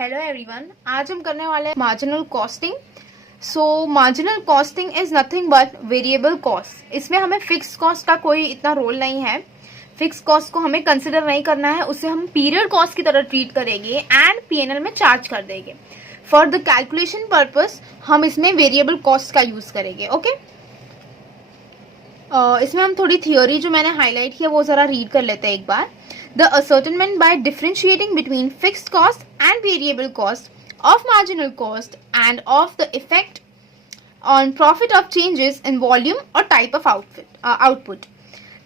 Hello everyone, आज हम करने वाले हैं marginal costing. So marginal costing is nothing but variable cost. इसमें हमें फिक्स कॉस्ट का कोई इतना रोल नहीं है। फिक्स कॉस्ट को हमें कंसिडर नहीं करना है, उसे हम पीरियड कॉस्ट की तरह ट्रीट करेंगे एंड पीएनएल में चार्ज कर देंगे। फॉर द कैलकुलेशन पर्पस हम इसमें वेरिएबल कॉस्ट का यूज करेंगे। ओके इसमें हम थोड़ी थियोरी जो मैंने हाईलाइट किया वो जरा रीड कर लेते हैं एक बार। The ascertainment by differentiating between fixed cost and variable cost of marginal cost and of the effect on profit of changes in volume or type of output.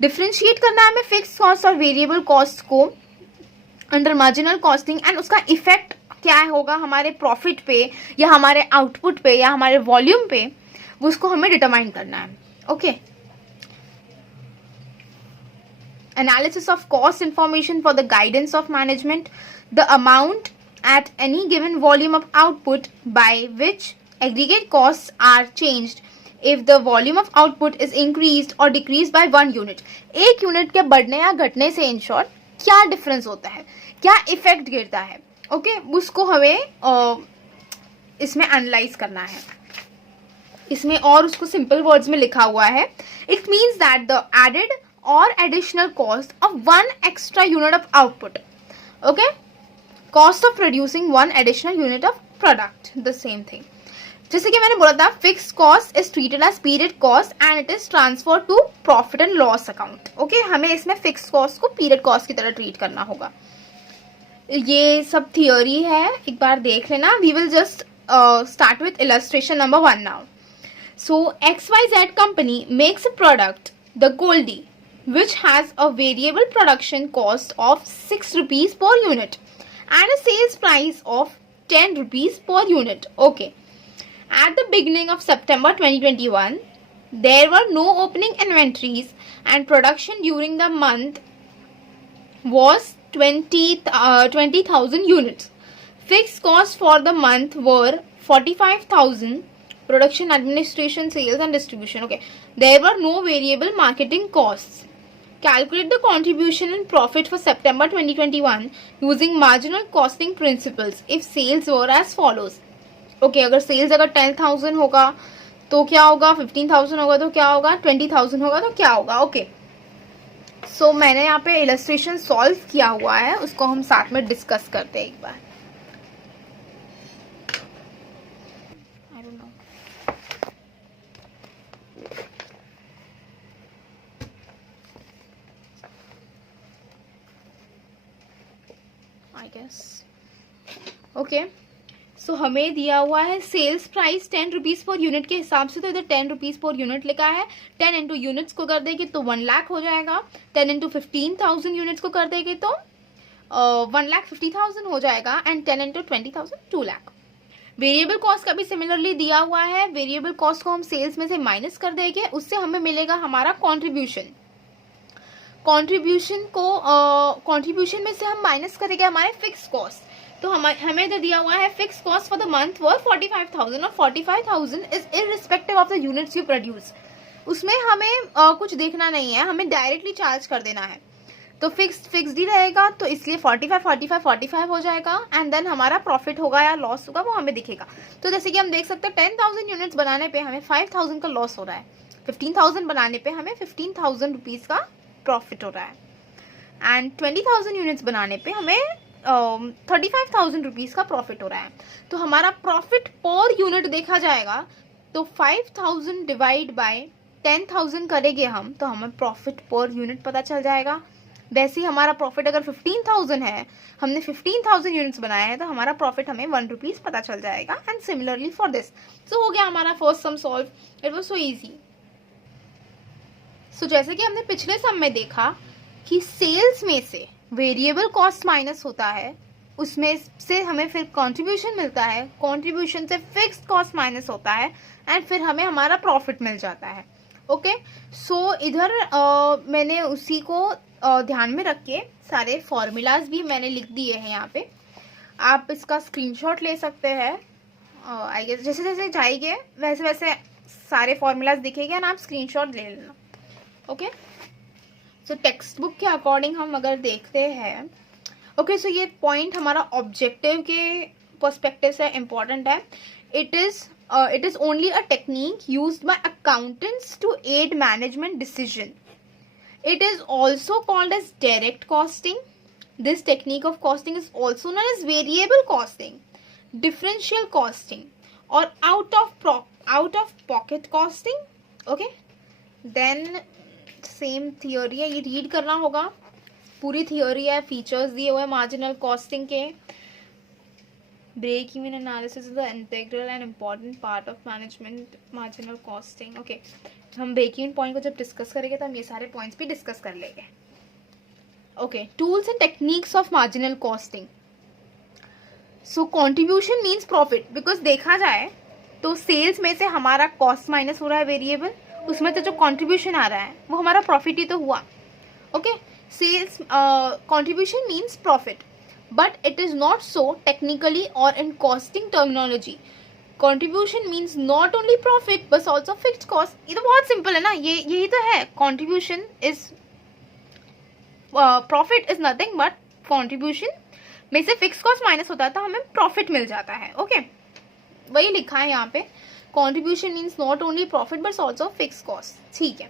Differentiate करना है हमें fixed cost और variable cost को under marginal costing and उसका effect क्या होगा हमारे profit पे या हमारे output पे या हमारे volume पे, उसको हमें determine करना है। Okay. Analysis of cost information for the guidance of management, the amount at any given volume of output by which aggregate costs are changed if the volume of output is increased or decreased by 1 unit. एक unit के बढ़ने या घटने से in short क्या difference होता है, क्या इफेक्ट गिरता है, ओके उसको हमें इसमें एनालाइज करना है। इसमें और उसको सिंपल वर्ड्स में लिखा हुआ है, it means that the added or additional cost of one extra unit of output. Okay, cost of producing one additional unit of product, the same thing. जैसे कि मैंने बोला था, fixed cost is treated as period cost and it is transferred to profit and loss account. Okay, हमें इसमें fixed cost को period cost की तरह ट्रीट करना होगा। ये सब थियोरी है, एक बार देख लेना। We will just start with illustration number 1 now. So XYZ company makes a product, the Goldie, which has a variable production cost of 6 rupees per unit and a sales price of 10 rupees per unit. Okay. At the beginning of September 2021, there were no opening inventories and production during the month was 20,000 units. Fixed costs for the month were 45,000. Production, administration, sales and distribution. Okay. There were no variable marketing costs. Calculate the contribution and profit for September 2021 using marginal costing principles if sales were as follows. Okay, अगर sales अगर 10,000 होगा तो क्या होगा, 15,000 होगा तो क्या होगा, 20,000 होगा तो क्या होगा। ओके सो मैंने यहाँ पे इलस्ट्रेशन सॉल्व किया हुआ है, उसको हम साथ में डिस्कस करते हैं एक बार। ओके सो हमें दिया हुआ है sales price 10 rupees per unit के हिसाब से, तो इधर 10 रुपीज पर यूनिट लिखा है। 10 इंटू यूनिट्स को कर देगी तो 1 लाख हो जाएगा। 10 इंटू 15,000 यूनिट्स को कर देगी तो 1,50,000 हो जाएगा and 10 into 20,000 2 lakh. Variable cost का भी सिमिलरली दिया हुआ है। वेरिएबल कॉस्ट को हम सेल्स में से माइनस कर देंगे, उससे हमें मिलेगा हमारा कॉन्ट्रीब्यूशन। कॉन्ट्रीब्यूशन में से हम माइनस करेंगे हमारे फिक्स कॉस्ट, तो हमें तो दिया हुआ है fix cost for the month were 45,000 और 45,000 is irrespective of the units you produce. उसमें हमें कुछ देखना नहीं है, हमें डायरेक्टली चार्ज कर देना है। तो फिक्स्ड ही रहेगा, तो इसलिए 45 हो जाएगा एंड देन हमारा प्रॉफिट होगा या लॉस होगा वो हमें दिखेगा। तो जैसे कि हम देख सकते हैं 10,000 यूनिट्स बनाने पे हमें 5,000 का लॉस हो रहा है, 15,000 बनाने पे हमें 15,000 रुपीज का प्रॉफिट हो रहा है एंड 20,000 यूनिट्स बनाने पे हमें 35,000 रुपीज का प्रॉफिट हो रहा है। तो हमारा प्रॉफिट पर यूनिट देखा जाएगा तो 5,000 डिवाइड बाय 10,000 करेंगे हम, तो हमें प्रॉफिट पर यूनिट पता चल जाएगा। वैसे ही हमारा प्रॉफिट अगर 15,000 है, हमने 15,000 यूनिट्स बनाए हैं, तो हमारा प्रॉफिट हमें 1 रुपीज पता चल जाएगा। And similarly for this. So हो गया हमारा first sum solve. It was so easy. So जैसे कि हमने पिछले सम में देखा कि सेल्स में से वेरिएबल कॉस्ट माइनस होता है, उसमें से हमें फिर कंट्रीब्यूशन मिलता है, कंट्रीब्यूशन से फिक्स्ड कॉस्ट माइनस होता है एंड फिर हमें हमारा प्रॉफिट मिल जाता है। ओके सो इधर मैंने उसी को ध्यान में रख के सारे फॉर्मूलाज भी मैंने लिख दिए हैं यहाँ पे। आप इसका स्क्रीनशॉट ले सकते हैं। आई गेस जैसे जैसे जाएंगे वैसे वैसे सारे फॉर्मूलाज दिखेंगे एंड आप स्क्रीनशॉट ले लेना। ओके सो टेक्स्ट बुक के अकॉर्डिंग हम अगर देखते हैं, ओके सो ये पॉइंट हमारा ऑब्जेक्टिव के पर्सपेक्टिव से इम्पॉर्टेंट है. It is only a technique used by accountants to aid management decision. It is also called as direct costing. This technique of costing is also known as variable costing, differential costing, or out of pocket costing. Okay, then same theory है, ये read करना होगा. पूरी theory है, features दिए हुए marginal costing के. Break even analysis is the integral and important part of management marginal costing. Okay, हम ब्रेक इवन पॉइंट को जब डिस्कस करेंगे तो हम ये सारे पॉइंट्स भी डिस्कस कर लेंगे. Okay, tools and techniques of marginal costing. So contribution means profit, because देखा जाए तो सेल्स में से हमारा कॉस्ट माइनस हो रहा है वेरिएबल, उसमें से जो कंट्रीब्यूशन आ रहा है वो हमारा प्रॉफिट ही तो हुआ. Okay, sales contribution means profit, but it is not so technically और in costing terminology. Contribution means not only profit but also fixed cost. ये तो बहुत सिंपल है ना, ये यही तो है. Contribution is profit is nothing but contribution में से फिक्स कॉस्ट माइनस होता है तो हमें प्रॉफिट मिल जाता है. ओके, वही लिखा है यहाँ पे. Contribution means not only profit but also fixed cost. ठीक है.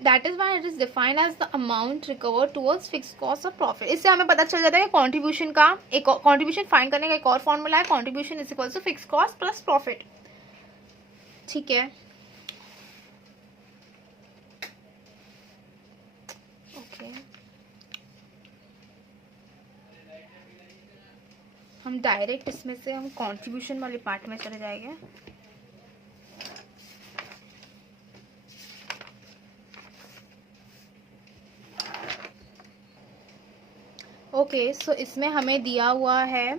That is why it is defined as the amount recovered towards fixed cost or profit. इससे हमें पता चल जाता है कि contribution का एक contribution फाइंड करने का एक और फॉर्मूला है. Contribution is equal to fixed cost plus profit. ठीक है. Okay. हम डायरेक्ट इसमें से हम कंट्रीब्यूशन वाले पार्ट में चले जाएंगे. ओके, सो इसमें हमें दिया हुआ है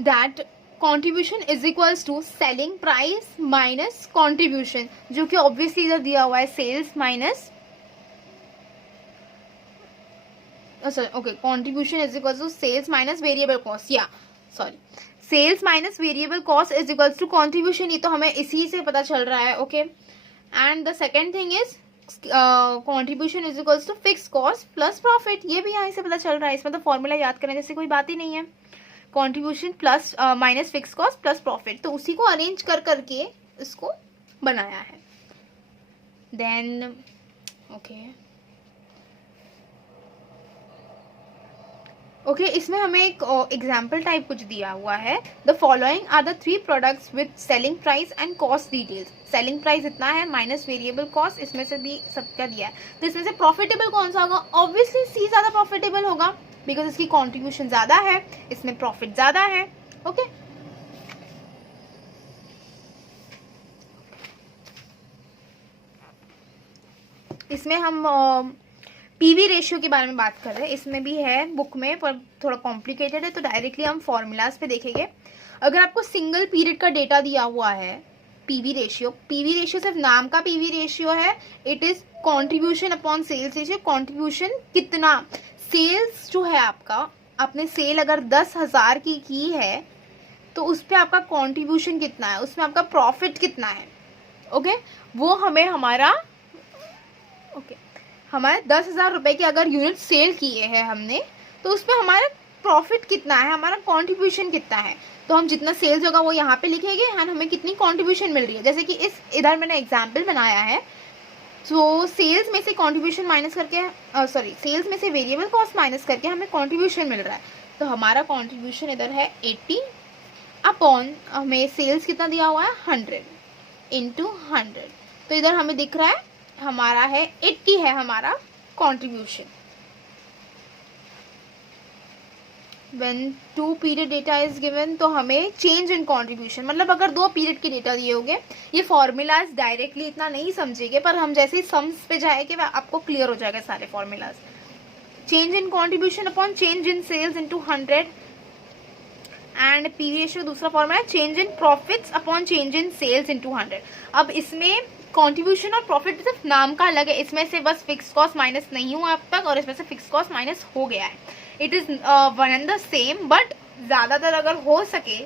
that contribution is equals to selling price minus contribution, जो कि ऑब्वियसली इधर दिया हुआ है sales minus okay, contribution is equals to sales minus variable cost. Sales minus variable cost is equals to contribution. ये तो हमें इसी से पता चल रहा है. Okay, and the second thing is contribution is equals to fixed cost plus profit. ये भी यहाँ से पता चल रहा है. इसमें तो फॉर्मूला याद करने जैसे कोई बात ही नहीं है. contribution plus minus fixed cost plus profit, तो उसी को अरेंज कर करके इसको बनाया है. Then okay. ओके, इसमें हमें एक एग्जाम्पल टाइप कुछ दिया हुआ है. The following are the 3 products with selling price and cost details. Selling price इतना है माइनस वेरिएबल कॉस्ट, इसमें से भी सबका दिया है. तो इसमें से प्रॉफिटेबल कौन सा होगा? ऑब्वियसली सी ज्यादा प्रॉफिटेबल होगा बिकॉज इसकी कॉन्ट्रीब्यूशन ज्यादा है, इसमें प्रॉफिट ज्यादा है. ओके, इसमें हम पीवी रेशियो के बारे में बात कर रहे हैं. इसमें भी है बुक में पर थोड़ा कॉम्प्लिकेटेड है, तो डायरेक्टली हम फॉर्मूलाज पे देखेंगे. अगर आपको सिंगल पीरियड का डेटा दिया हुआ है, पीवी रेशियो सिर्फ नाम का पीवी रेशियो है. It is contribution upon sales ratio. Contribution कितना, सेल्स जो है आपका, आपने सेल अगर 10,000 की है तो उस पर आपका कंट्रीब्यूशन कितना है, उसमें आपका प्रॉफिट कितना है. ओके, वो हमें हमारे 10,000 रुपए के अगर यूनिट सेल किए हैं हमने, तो उसमें हमारा प्रॉफिट कितना है, हमारा कंट्रीब्यूशन कितना है. तो हम जितना सेल्स होगा वो यहाँ पे लिखेंगे एंड हमें कितनी कंट्रीब्यूशन मिल रही है. जैसे कि इधर मैंने एग्जांपल बनाया है. तो सेल्स में से कंट्रीब्यूशन माइनस करके सेल्स में से वेरिएबल कॉस्ट माइनस करके हमें कंट्रीब्यूशन मिल रहा है. तो हमारा कंट्रीब्यूशन इधर है 80 अपॉन हमें सेल्स कितना दिया हुआ है 100 इंटू 100. तो इधर हमें दिख रहा है हमारा है 80 है हमारा contribution. When 2 period data is given, तो हमें चेंज इन कंट्रीब्यूशन, मतलब अगर 2 पीरियड के डेटा दिए होंगे, ये फॉर्मूलाज डायरेक्टली इतना नहीं समझेंगे पर हम जैसे ही सम्स पे जाएंगे आपको क्लियर हो जाएगा सारे formulas. Change in contribution upon change in sales into 100 and PV ratio दूसरा फॉर्मूला है change in profits upon change in sales into 100. अब इसमें कंट्रीब्यूशन और प्रॉफिट सिर्फ नाम का अलग है, इसमें से बस फिक्स कॉस्ट माइनस नहीं हुआ अब तक और इसमें से फिक्स कॉस्ट माइनस हो गया है. It is one and the same, but ज्यादातर अगर हो सके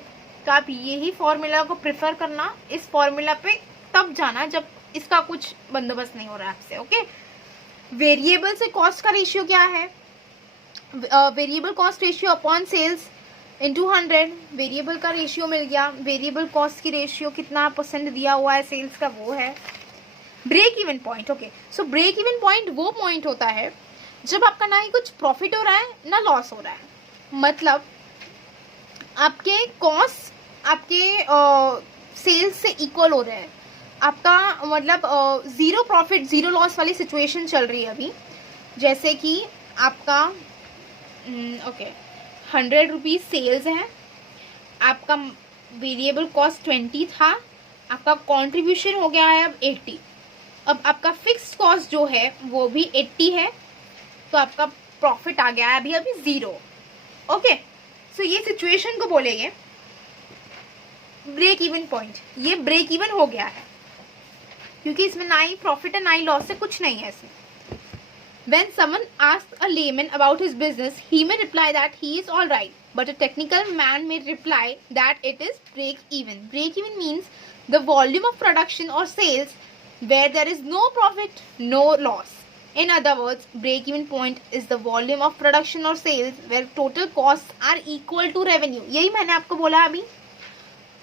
तो आप यही फॉर्मूला को प्रेफर करना, इस फॉर्मूला पे तब जाना जब इसका कुछ बंदोबस्त नहीं हो रहा है आपसे. ओके, वेरिएबल से कॉस्ट का रेशियो क्या है? Variable cost ratio upon sales into 100, variable का रेशियो मिल गया, वेरिएबल कॉस्ट की रेशियो कितना परसेंट दिया हुआ है सेल्स का वो है। Break even point, okay, so break even point वो पॉइंट होता है जब आपका ना ही कुछ प्रॉफिट हो रहा है ना लॉस हो रहा है, मतलब आपके कॉस्ट आपके सेल्स से इक्वल हो रहे हैं, आपका मतलब जीरो प्रॉफिट जीरो लॉस वाली सिचुएशन चल रही है अभी। जैसे कि आपका ओके 100 रुपीज़ सेल्स है, आपका वेरिएबल कॉस्ट 20 था, आपका कंट्रीब्यूशन हो गया है अब 80, अब आपका फिक्स्ड कॉस्ट जो है वो भी 80 है, तो आपका प्रॉफिट आ गया है अभी अभी 0। ओके, सो ये सिचुएशन को बोलेंगे ब्रेक इवन पॉइंट। ये ब्रेक इवन हो गया है क्योंकि इसमें ना ही प्रॉफिट है ना ही लॉस है, कुछ नहीं है इसमें। When someone asks a layman about his business, he may reply that he is all right, but a technical man may reply that it is break even. Break even means the volume of production or sales where there is no profit, no loss. In other words, break even point is the volume of production or sales where total costs are equal to revenue. यही मैंने आपको बोला अभी।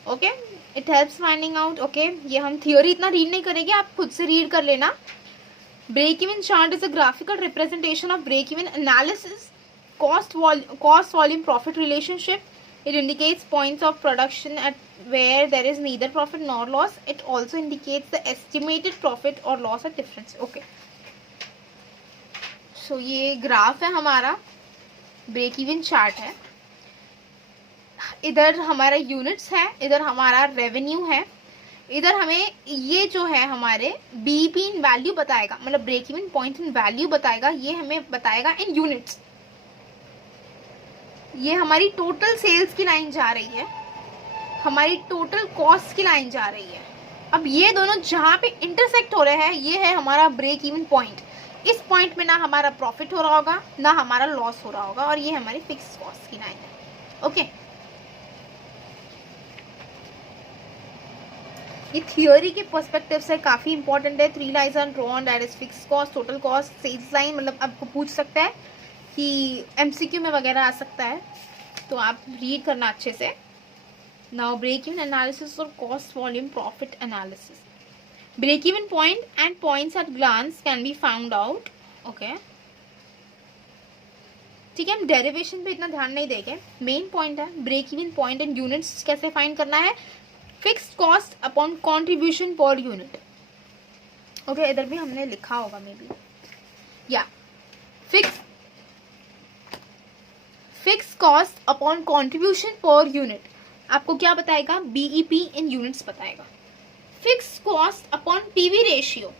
Okay, it helps finding out. Okay, ये हम theory इतना read नहीं करेंगे, आप खुद से रीड कर लेना। Break-even chart is a graphical representation of break-even analysis, cost volume profit relationship. It indicates points of production at where there is neither profit nor loss. It also indicates the estimated profit or loss at difference. Okay. So ये graph है हमारा, break even chart है। इधर हमारा units है, इधर हमारा revenue है, इधर हमें ये जो है हमारे बीईपी इन वैल्यू बताएगा, मतलब break even point in value बताएगा, ये हमें बताएगा इन यूनिट्स। ये हमारी टोटल सेल्स की लाइन जा रही है, हमारी टोटल कॉस्ट की लाइन जा रही है। अब ये दोनों जहां पे इंटरसेक्ट हो रहे हैं ये है हमारा ब्रेक इवन पॉइंट। इस पॉइंट में ना हमारा प्रॉफिट हो रहा होगा ना हमारा लॉस हो रहा होगा, और ये हमारी फिक्स कॉस्ट की लाइन है। ओके, ये थियोरी के पर्सपेक्टिव से काफ़ी इंपॉर्टेंट है। 3 lines are drawn, that is fix cost, total cost, sales line. मतलब आपको पूछ सकता है कि एमसीक्यू में वगैरह आ सकता है, तो आप रीड करना अच्छे से। नाउ ब्रेक इवन एनालिसिस और cost volume profit analysis. Break even point and points at glance can be found out. Okay, ठीक है, हम डेरिवेशन पे इतना ध्यान नहीं देंगे। मेन पॉइंट है break even point and units कैसे फाइंड करना है। Fixed cost upon contribution per unit. Okay, इधर भी हमने लिखा होगा मे बी, या fix cost upon contribution per unit आपको क्या बताएगा, बीईपी इन यूनिट्स बताएगा। Fix cost upon PV ratio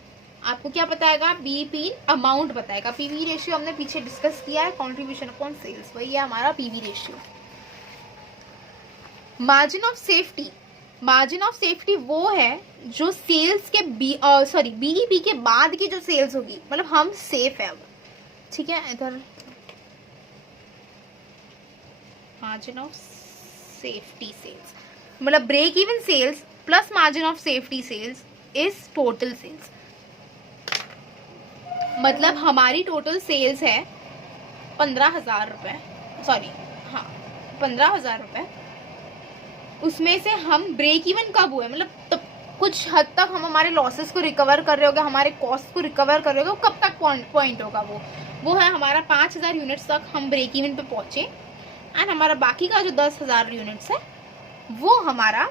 आपको क्या बताएगा, बीईपी इन अमाउंट बताएगा। पीवी रेशियो हमने पीछे डिस्कस किया है, कॉन्ट्रीब्यूशन अपॉन सेल्स, वही है हमारा PV ratio. Margin of safety, margin of safety वो है जो सेल्स के बीईपी के बाद की जो सेल्स होगी, मतलब हम सेफ है अब, ठीक है। इधर मार्जिन ऑफ सेफ्टी सेल्स मतलब break even sales plus margin of safety sales is total sales. मतलब हमारी टोटल सेल्स है 15,000 रुपए, सॉरी हाँ 15,000 रुपए, उसमें से हम ब्रेक इवन कब हुए, मतलब तब कुछ हद तक हम हमारे लॉसेस को रिकवर कर रहे होगे, हमारे कॉस्ट को रिकवर कर रहे होगे, कब तक पॉइंट होगा वो है हमारा 5,000 यूनिट्स तक हम ब्रेक इवन पे पहुंचे, एंड हमारा बाकी का जो 10,000 यूनिट्स है वो हमारा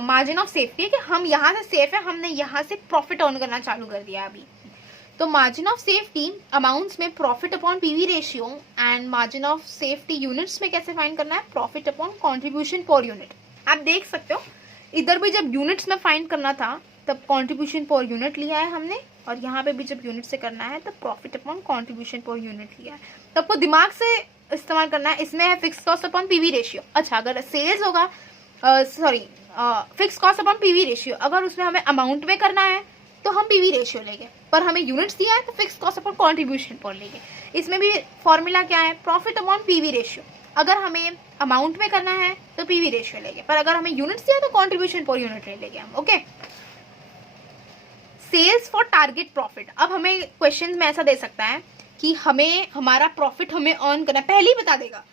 मार्जिन ऑफ सेफ्टी है कि हम यहाँ से सेफ है, हमने यहाँ से प्रॉफिट अर्न करना चालू कर दिया अभी। तो मार्जिन ऑफ सेफ्टी अमाउंट्स में profit upon PV ratio, and margin of safety units में कैसे फाइंड करना है, profit upon contribution per unit. आप देख सकते हो इधर भी जब यूनिट्स में फाइंड करना था तब कंट्रीब्यूशन पर यूनिट लिया है हमने, और यहाँ पे भी जब यूनिट से करना है तब profit upon contribution per unit लिया है। तो आपको दिमाग से इस्तेमाल करना है। इसमें है fix cost upon PV ratio. अच्छा, अगर सेल्स होगा fix cost upon PV ratio, अगर उसमें हमें अमाउंट में करना है तो हम पीवी रेशियो लेंगे, पर हमें यूनिट्स दिया है तो फिक्स कॉस्ट अपॉन कंट्रीब्यूशन पर लेंगे। इसमें भी फॉर्मूला क्या है, प्रॉफिट अपॉन पीवी रेशियो। अगर हमें अमाउंट में करना है तो पीवी रेशियो लेंगे, पर अगर हमें यूनिट्स दिया तो कंट्रीब्यूशन पर यूनिट ले लेंगे हम। Okay, sales for target profit. अब हमें क्वेश्चन में ऐसा दे सकता है कि हमें हमारा प्रॉफिट हमें अर्न करना है, पहले ही बता देगा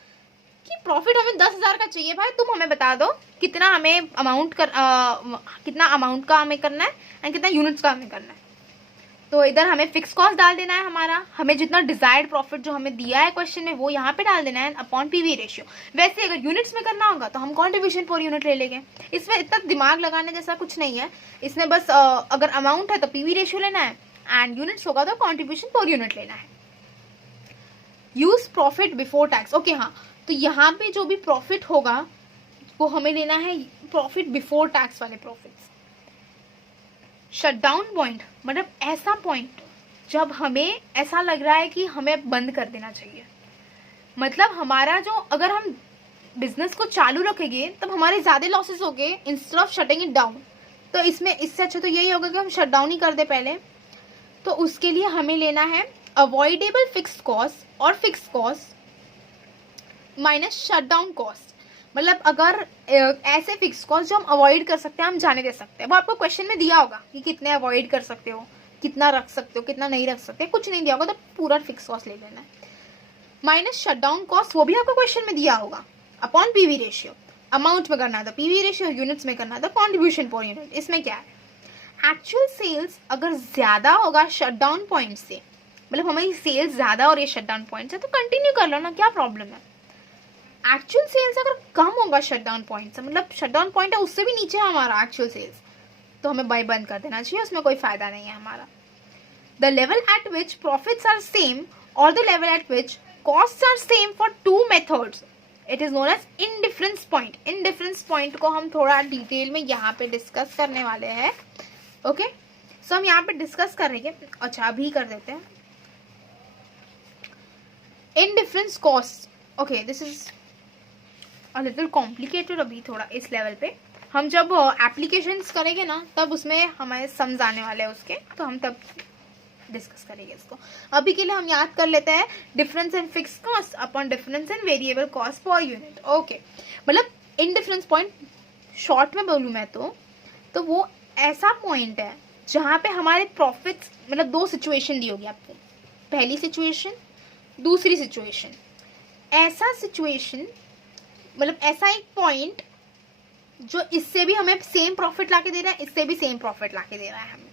कि प्रॉफिट हमें 10,000 का चाहिए भाई, तुम हमें बता दो कितना हमें कितना अमाउंट का हमें करना है एंड कितना यूनिट्स का हमें करना है। तो इधर हमें फिक्स कॉस्ट डाल देना है हमारा, हमें जितना डिजायर्ड प्रॉफिट जो हमें दिया है क्वेश्चन में वो यहाँ पे डाल देना है अपॉन पीवी रेशियो। वैसे अगर यूनिट्स में करना होगा तो हम कॉन्ट्रीब्यूशन पर यूनिट ले लेंगे, इसमें इतना दिमाग लगाने जैसा कुछ नहीं है। इसमें बस अगर अमाउंट है तो पीवी रेशियो लेना है एंड यूनिट्स होगा तो कॉन्ट्रीब्यूशन पर यूनिट लेना है। Use profit before tax, okay हाँ, तो यहाँ पे जो भी प्रॉफिट होगा वो हमें लेना है प्रॉफिट बिफोर टैक्स वाले प्रॉफिट्स। शटडाउन पॉइंट मतलब ऐसा पॉइंट जब हमें ऐसा लग रहा है कि हमें बंद कर देना चाहिए, मतलब हमारा जो अगर हम बिजनेस को चालू रखेंगे तब हमारे ज्यादा लॉसेस हो गए instead of shutting it down, तो इसमें इससे अच्छा तो यही होगा कि हम शट डाउन ही कर दे पहले। तो उसके लिए हमें लेना है अवॉइडेबल फिक्स कॉस्ट और fix cost minus shutdown cost. मतलब अगर ऐसे फिक्स कॉस्ट जो हम अवॉइड कर सकते हैं हम जाने दे सकते हैं, वो आपको क्वेश्चन में दिया होगा कि कितने अवॉइड कर सकते हो, कितना रख सकते हो, कितना नहीं रख सकते, कुछ नहीं दिया होगा तो पूरा फिक्स कॉस्ट ले लेना है। माइनस शटडाउन कॉस्ट वो भी आपको क्वेश्चन में दिया होगा अपॉन पीवी रेशियो। अमाउंट में करना है तो पीवी रेशियो, यूनिट्स में करना है तो कॉन्ट्रीब्यूशन पर यूनिट। इसमें क्या है, एक्चुअल सेल्स अगर ज्यादा होगा शटडाउन पॉइंट से, मतलब हमारी सेल्स ज्यादा और ये शटडाउन पॉइंट से, तो कंटिन्यू कर लो ना, क्या प्रॉब्लम है। एक्चुअल सेल्स अगर कम होगा शटडाउन पॉइंट से, मतलब शटडाउन पॉइंट है उससे भी नीचे है हमारा एक्चुअल सेल्स, तो हमें बाय बंद कर देना चाहिए, उसमें कोई फायदा नहीं है हमारा। The level at which profits are same और the level at which costs are same for two methods, it is known as indifference point. Indifference point को हम थोड़ा डिटेल में यहाँ पे डिस्कस करने वाले हैं। ओके सो हम यहाँ पे डिस्कस करेंगे, अच्छा अभी कर देते हैं। Indifference cost, okay this is a little complicated अभी थोड़ा इस लेवल पे, हम जब एप्लीकेशंस करेंगे ना तब उसमें हमें समझ आने वाले हैं उसके, तो हम तब डिस्कस करेंगे इसको। अभी के लिए हम याद कर लेते हैं difference in fix cost upon difference in variable cost per unit. Okay मतलब इन डिफरेंस पॉइंट शॉर्ट में बोलूँ मैं तो वो ऐसा पॉइंट है जहाँ पे हमारे प्रॉफिट्स, मतलब दो सिचुएशन दी होगी आपको, पहली सिचुएशन दूसरी सिचुएशन। ऐसा सिचुएशन मतलब ऐसा एक पॉइंट जो इससे भी हमें सेम प्रॉफिट लाके दे रहा है, इससे भी सेम प्रॉफिट लाके दे रहा है हमें।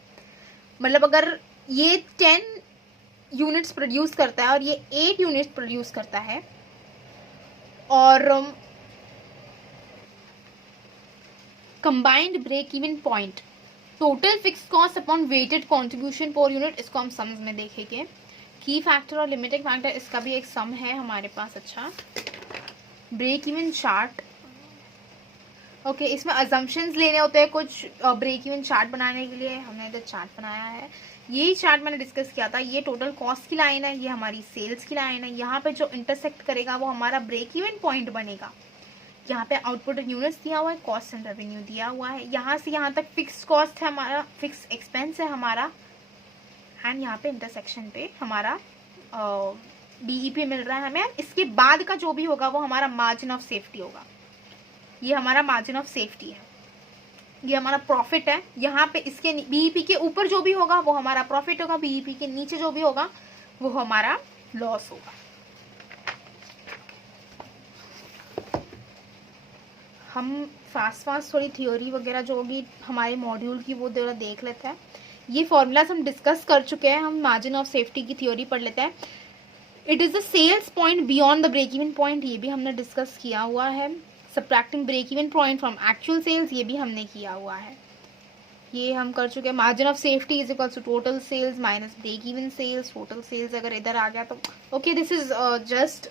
मतलब अगर ये 10 यूनिट्स प्रोड्यूस करता है और ये 8 यूनिट्स प्रोड्यूस करता है और combined break even point, total fix cost upon weighted contribution per unit, इसको हम सम्स में देखेंगे। की फैक्टर और लिमिटिंग फैक्टर, इसका भी एक सम है हमारे पास। अच्छा ब्रेक इवन चार्ट, ओके इसमें अजम्पशंस लेने होते हैं कुछ ब्रेक इवन चार्ट बनाने के लिए, हमने इधर चार्ट बनाया है। यही चार्ट मैंने डिस्कस किया था, ये टोटल कॉस्ट की लाइन है, ये हमारी सेल्स की लाइन है, यहाँ पे जो इंटरसेक्ट करेगा वो हमारा ब्रेक इवन पॉइंट बनेगा। यहाँ पे आउटपुट यूनिट्स दिया हुआ है, कॉस्ट एंड रेवेन्यू दिया हुआ है, यहाँ से यहाँ तक फिक्स कॉस्ट है हमारा, फिक्स एक्सपेंस है हमारा, एंड यहाँ पे इंटरसेक्शन पे हमारा बीईपी मिल रहा है हमें। इसके बाद का जो भी होगा वो हमारा मार्जिन ऑफ सेफ्टी होगा, ये हमारा मार्जिन ऑफ सेफ्टी है, ये हमारा प्रॉफिट है। यहाँ पे इसके बीईपी के ऊपर जो भी होगा वो हमारा प्रॉफिट होगा, बीईपी के नीचे जो भी होगा वो हमारा लॉस होगा। हम फास्ट थोड़ी थ्योरी वगैरह जो होगी हमारे मॉड्यूल की वो जरा देख लेते हैं। ये फॉर्मूलाज हम डिस्कस कर चुके हैं, हम मार्जिन ऑफ सेफ्टी की थ्योरी पढ़ लेते हैं। It is the sales point beyond the break even point, ये भी हमने डिस्कस किया हुआ है। Subtracting break even point from actual sales, ये भी हमने किया हुआ है, ये हम कर चुके हैं। Margin of safety is equal to total sales minus break even sales, total sales अगर इधर आ गया तो okay this is just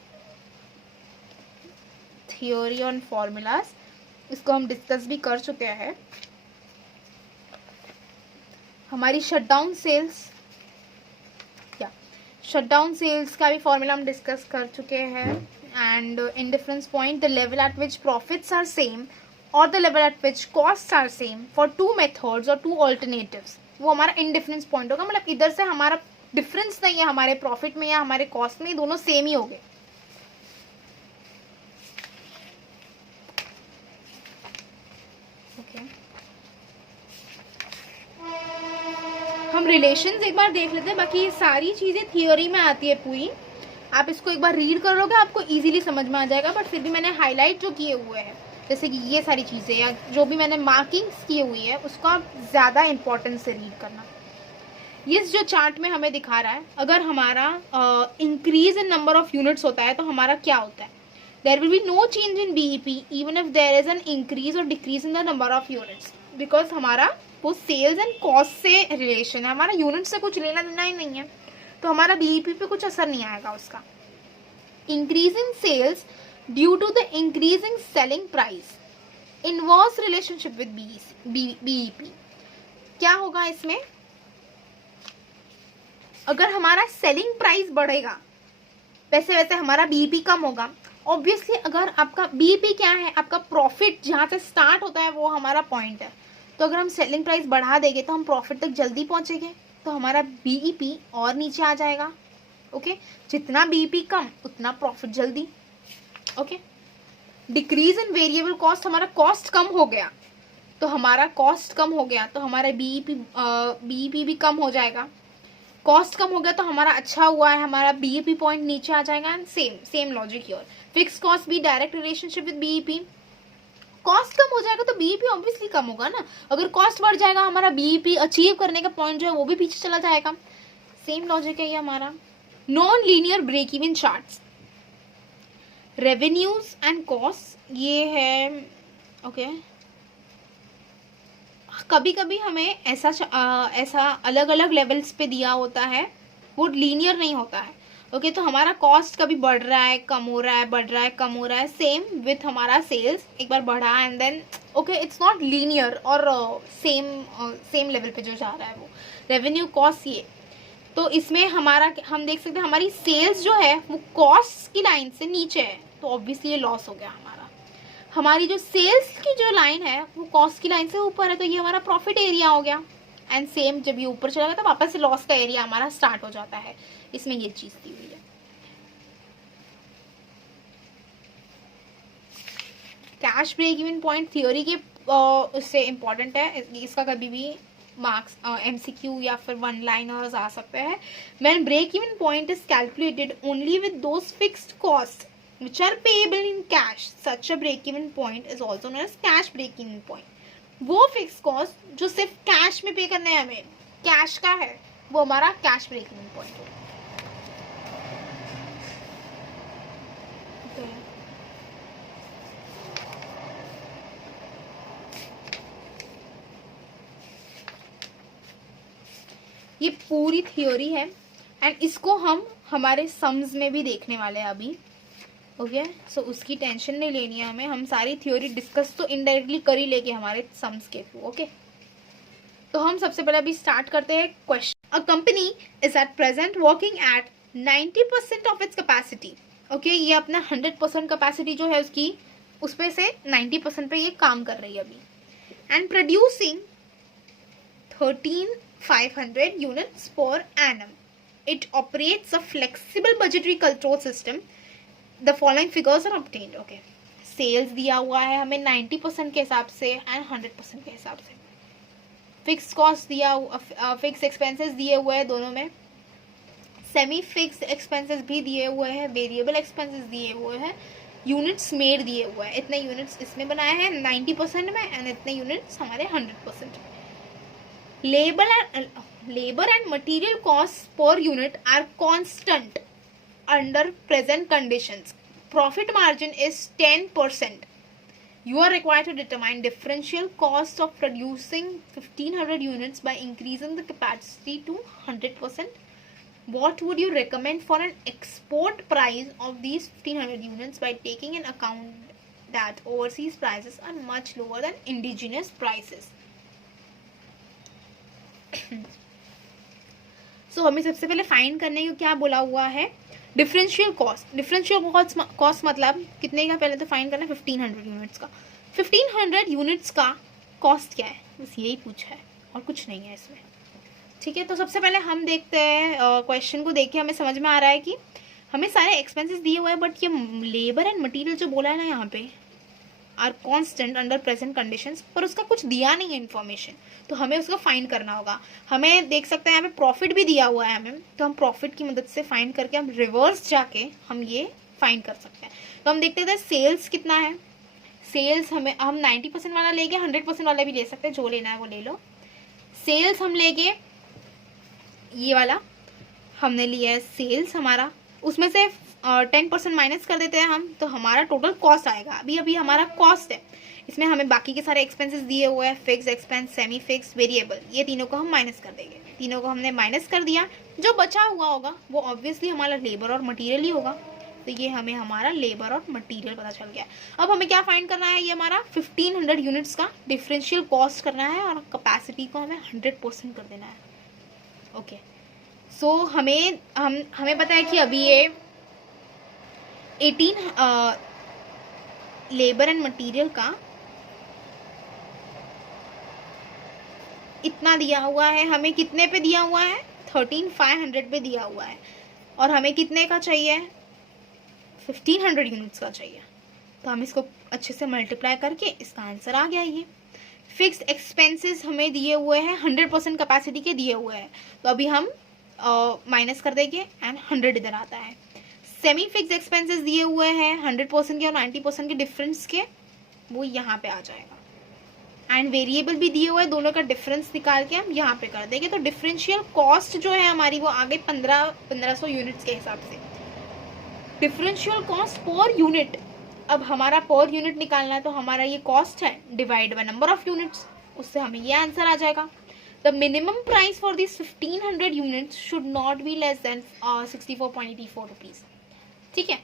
theory on formulas, इसको हम डिस्कस भी कर चुके हैं। हमारी शटडाउन सेल्स, क्या शटडाउन सेल्स का भी फॉर्मूला हम डिस्कस कर चुके हैं। And indifference point, the level at which profits are same और the level at which cost are same for two methods और टू ऑल्टरनेटिव्स, वो हमारा इंडिफरेंस पॉइंट होगा। मतलब इधर से हमारा डिफरेंस नहीं है हमारे प्रॉफिट में या हमारे कॉस्ट में, दोनों सेम ही हो गए। हम हम रिलेशंस एक बार देख लेते हैं, बाकी ये सारी चीज़ें थियोरी में आती है पूरी। आप इसको एक बार रीड कर लोगे आपको इजीली समझ में आ जाएगा, बट फिर भी मैंने हाईलाइट जो किए हुए हैं, जैसे कि ये सारी चीज़ें या जो भी मैंने मार्किंग्स किए हुई है, उसको आप ज़्यादा इंपॉर्टेंस से रीड करना। ये जो चार्ट में हमें दिखा रहा है, अगर हमारा increase in number of units होता है तो हमारा क्या होता है, there will be no change in BEP even if there is an increase और decrease in the number of units, because हमारा वो सेल्स एंड कॉस्ट से रिलेशन है, हमारा यूनिट से कुछ लेना देना ही नहीं है, तो हमारा बीईपी पे कुछ असर नहीं आएगा उसका। Increase in sales due to the increasing selling price, inverse relationship with BEP. क्या होगा इसमें, अगर हमारा सेलिंग प्राइस बढ़ेगा वैसे वैसे हमारा बीईपी कम होगा। ऑब्वियसली अगर आपका बीईपी क्या है, आपका प्रॉफिट जहाँ से स्टार्ट होता है वो हमारा पॉइंट है, तो अगर हम सेलिंग प्राइस बढ़ा देंगे तो हम प्रॉफिट तक जल्दी पहुंचेंगे, तो हमारा बीईपी और नीचे आ जाएगा। ओके, जितना बीईपी कम उतना प्रॉफिट जल्दी। Okay, decrease in variable cost, हमारा कॉस्ट कम हो गया तो हमारा कॉस्ट कम हो गया तो हमारा बीईपी भी कम हो जाएगा। कॉस्ट कम हो गया तो हमारा अच्छा हुआ है, हमारा बीईपी पॉइंट नीचे आ जाएगा। And same logic here, fix cost भी direct relationship with BEP. Cost कम हो जाएगा तो बीईपी ऑब्वियसली कम होगा ना, अगर कॉस्ट बढ़ जाएगा हमारा बीईपी अचीव करने का पॉइंट जो है वो भी पीछे चला जाएगा। सेम लॉजिक है ये हमारा। Non linear break even charts, revenues and cost, ये है ओके। कभी कभी हमें ऐसा अलग अलग लेवल्स पे दिया होता है, वो लीनियर नहीं होता है। ओके, तो हमारा कॉस्ट कभी बढ़ रहा है, कम हो रहा है, बढ़ रहा है, कम हो रहा है, सेम विथ हमारा सेल्स, एक बार बढ़ा and then okay it's not linear और सेम लेवल पे जो जा रहा है वो रेवेन्यू कॉस्ट। ये तो इसमें हमारा हम देख सकते हैं हमारी सेल्स जो है वो कॉस्ट की लाइन से नीचे है, तो ऑब्वियसली ये लॉस हो गया हमारा। हमारी जो सेल्स की जो लाइन है वो कॉस्ट की लाइन से ऊपर है, तो ये हमारा प्रॉफिट एरिया हो गया। एंड सेम जब ये ऊपर चला गया तो वापस से लॉस का एरिया हमारा स्टार्ट हो जाता है। इसमें ये चीज दी हुई है। Cash break even point theory के उससे इम्पोर्टेंट है, इसका कभी भी मार्क्स एमसीक्यू या फिर वन लाइनर्स आ सकते हैं। When break even point is calculated only with those fixed cost which are payable in cash, such a break-even point is also known as cash break-even point। वो fix cost जो सिर्फ cash में पे करना है, हमें कैश का है, वो हमारा कैश ब्रेक-even point है। ये पूरी थ्योरी है एंड इसको हम हमारे सम्स में भी देखने वाले हैं अभी। ओके, सो उसकी टेंशन नहीं लेनी है हमें, हम सारी थ्योरी डिस्कस तो इनडायरेक्टली कर ही लेके हमारे सम्स के थ्रू। ओके, तो हम सबसे पहले अभी स्टार्ट करते हैं question. A company is at present working at 90% of its capacity. Okay, ये अपना 100% कैपेसिटी जो है उसकी, उसमें से 90% पे ये काम कर रही है अभी। And producing 13,500 units per annum. It operates a flexible budgetary control system. The following figures are obtained। okay, sales दिया हुआ है हमें 90% के हिसाब से एंड 100% के हिसाब से। फिक्स कॉस्ट दिया, फिक्स एक्सपेंसेस दिए हुए हैं दोनों में, सेमी फिक्स एक्सपेंसेस भी दिए हुए हैं, वेरिएबल एक्सपेंसेस दिए हुए हैं, यूनिट्स मेड दिए हुए हैं, इतने यूनिट्स इसमें बनाए हैं 90% में एंड इतने यूनिट्स हमारे 100% में। Labour and material cost per unit are constant under present conditions. Profit margin is 10%. You are required to determine differential cost of producing 1500 units by increasing the capacity to 100%. What would you recommend for an export price of these 1500 units by taking in account that overseas prices are much lower than indigenous prices? So हमें सबसे पहले find करने को क्या बोला हुआ है, differential cost. Differential cost मतलब कितने का, पहले तो फाइंड करना है 1500 यूनिट्स का। 1500 यूनिट्स का कॉस्ट क्या है, बस यही पूछा है और कुछ नहीं है इसमें। ठीक है, तो सबसे पहले हम देखते हैं क्वेश्चन को देख के हमें समझ में आ रहा है कि हमें सारे एक्सपेंसेस दिए हुए हैं, बट ये लेबर एंड मटेरियल जो बोला है ना यहाँ पे, are constant under present conditions, पर उसका कुछ दिया नहीं है इन्फॉर्मेशन, तो हमें उसका फाइंड करना होगा। हमें देख सकते हैं यहाँ पे प्रॉफिट भी दिया हुआ है हमें, तो हम प्रॉफिट की मदद से फाइंड करके हम रिवर्स जाके हम ये फाइंड कर सकते हैं। तो हम देखते थे सेल्स कितना है। सेल्स हम 90% वाला लेके 100% वाला भी ले सकते हैं, जो लेना है वो ले लो। सेल्स हम लेके ये वाला हमने लिया है सेल्स हमारा, उसमें से 10% माइनस कर देते हैं हम, तो हमारा टोटल कॉस्ट आएगा। अभी हमारा कॉस्ट है, इसमें हमें बाकी के सारे एक्सपेंसेस दिए हुए हैं, fix expense, semi fix, variable, ये तीनों को हम माइनस कर देंगे। तीनों को हमने माइनस कर दिया, जो बचा हुआ होगा वो ऑब्वियसली हमारा लेबर और मटेरियल ही होगा। तो ये हमें हमारा लेबर और मटेरियल पता चल गया। अब हमें क्या फाइंड करना है, ये हमारा 1500 यूनिट्स का डिफरेंशियल कॉस्ट करना है और कैपेसिटी को हमें 100% कर देना है। ओके, सो हमें पता है कि अभी ये 18 लेबर एंड मटेरियल का इतना दिया हुआ है। हमें कितने पे दिया हुआ है, 13500 पे दिया हुआ है, और हमें कितने का चाहिए, 1500 यूनिट्स का चाहिए। तो हम इसको अच्छे से मल्टीप्लाई करके इसका आंसर आ गया। ये फिक्स्ड एक्सपेंसेस हमें दिए हुए हैं, 100% कैपेसिटी के दिए हुए हैं, तो अभी हम माइनस कर देंगे एंड 100 इधर आता है। सेमी फिक्स एक्सपेंसेस दिए हुए हैं 100% के और 90% के डिफरेंस के, वो यहाँ पे आ जाएगा। एंड वेरिएबल भी दिए हुए हैं, दोनों का डिफरेंस निकाल के हम यहाँ पे कर देंगे। तो डिफरेंशियल कॉस्ट जो है हमारी वो आ गई 1500 यूनिट्स के हिसाब से। डिफरेंशियल कॉस्ट पर यूनिट, अब हमारा पर यूनिट निकालना है, तो हमारा ये कॉस्ट है divide by number of units, उससे हमें ये आंसर आ जाएगा। The minimum price for this 1500 units should not be less than 64.84 rupees. ठीक है,